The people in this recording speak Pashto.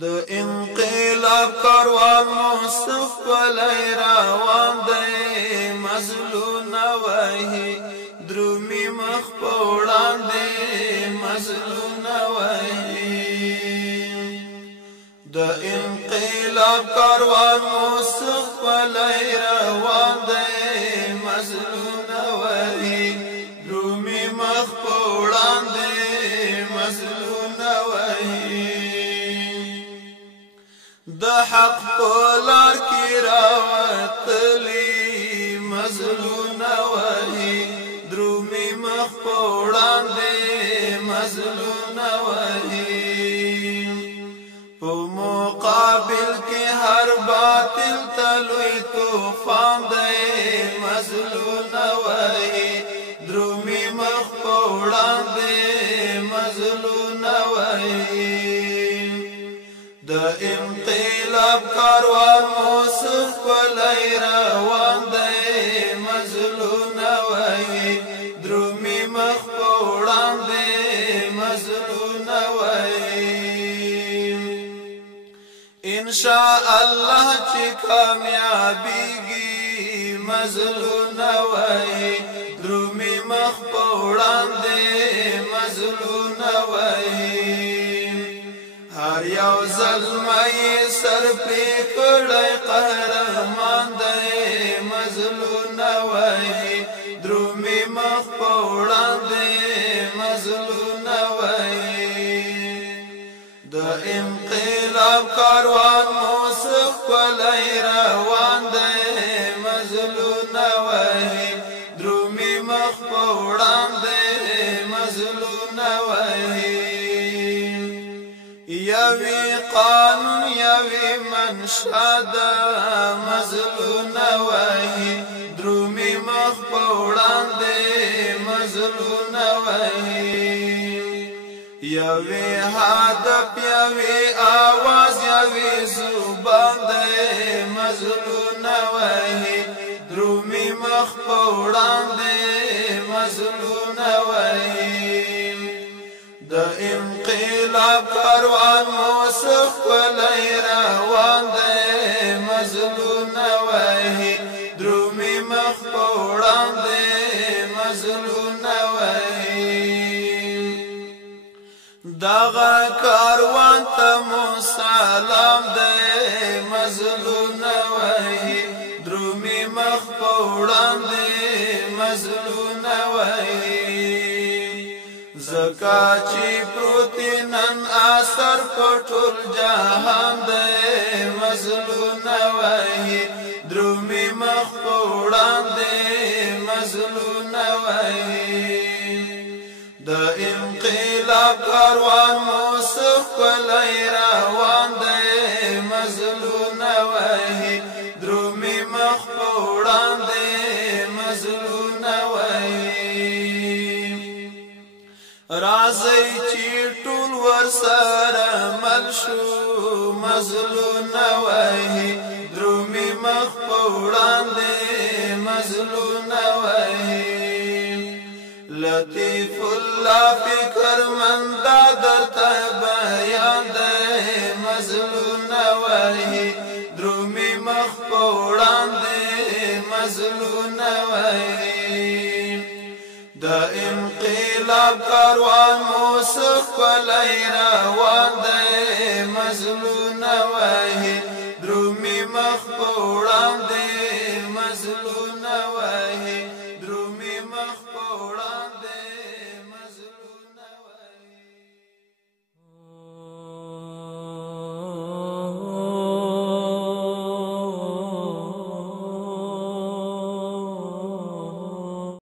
د انقلاب کاروان مصطف پلی روان دی مظلوم وهي درومي مخ په وړاندې مظلوم وهي د انقلاب کاروان مصطف پلی روان دی مظلوم وهي درومي مخ په وړاندې مظلوم وهي د حق پلار کی راوتلی مظلوم وهي درومي مخ په وړاندې مظلوم وهي په مقابل کې هر باطل تلوي طوفان دی مظلوم وهي درومي مخ په وړاندې مظلوم وهي د انقلاب کاروان مصطف پلی روان دی مظلوم وهي درومي مخ په وړاندې مظلوم وهي ان شاء الله چې کامیابیږي مظلوم وهي درومي مخ په وړاندې مظلوم وهي هر یو ظلمي سر پرې کړی قهرمان دی مظلوم وهي درومي مخ په وړاندې مظلوم وهي د انقلاب کاروان مصطف پلی روان دی مظلوم وهي درومي مخ په وړاندې مظلوم وهي یوی قانون یوی منشا دا مظلوم وهي درومي مخ په وړاندې مظلوم وهي یوی هدف یوی آواز یوی زبان دی مظلوم وهي درومي مخ په وړاندې مظلوم وهي د انقلاب کاروان مصطف پلی روان دی مظلوم وهي درومي مخ په وړاندې مظلوم وهي دغه کاروان ته مو سلام دی مظلوم وهي درومي مخ په وړاندې مظلوم وهي زکا چې پروتي نن اثر په ټول جهان دی مظلوم وهي درومي مخ په وړاندې مظلوم وهي د انقلاب کاروان مصطف پلی روان دی مظلوم وهي درومي مخ په وړاندې مظلوم وهي راځي چې ټول ورسره مل شو مظلوم وهي درومي مخ په وړاندې مظلوم وهي لطیف الله فکر مند درته بیان دی مظلوم وهي درومي مخ په وړاندې مظلوم وهي د انقلاب کاروان مصطف پلی روان دی مظلوم وهي درومي مخ په وړاندې مظلوم